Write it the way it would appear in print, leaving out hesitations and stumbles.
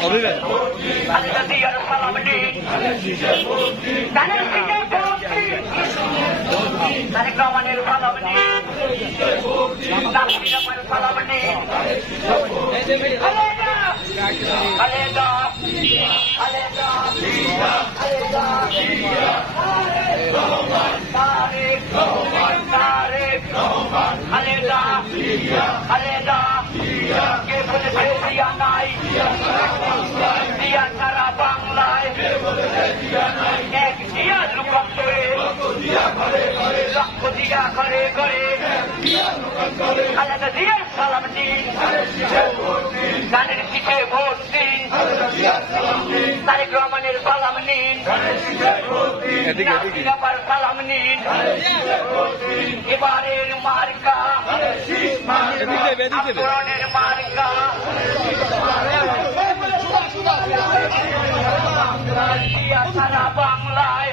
খালেদা জিয়ার সালাম নিন, ধানের শীষে ভোট দিন, তারেক রহমানের সালাম নিন, তাসমিনের সালাম নিন, খালেদা খালেদা খালেদা খালেদা তারেক তারেক খালেদা খালেদা কে বলেছে দিয়া নাই, দিয়া সারা বাংলায় এক দিয়া রূপান্তরে লক্ষ দিয়া করে করে খালেদা জিয়ার সালাম দিন, ধানের শীষে ভোট দিন, তারেক রহমানের সালাম নিন, সালাম নিন, এবারের মার্কা আন্দোলনের মার্কা সারা বাংলায়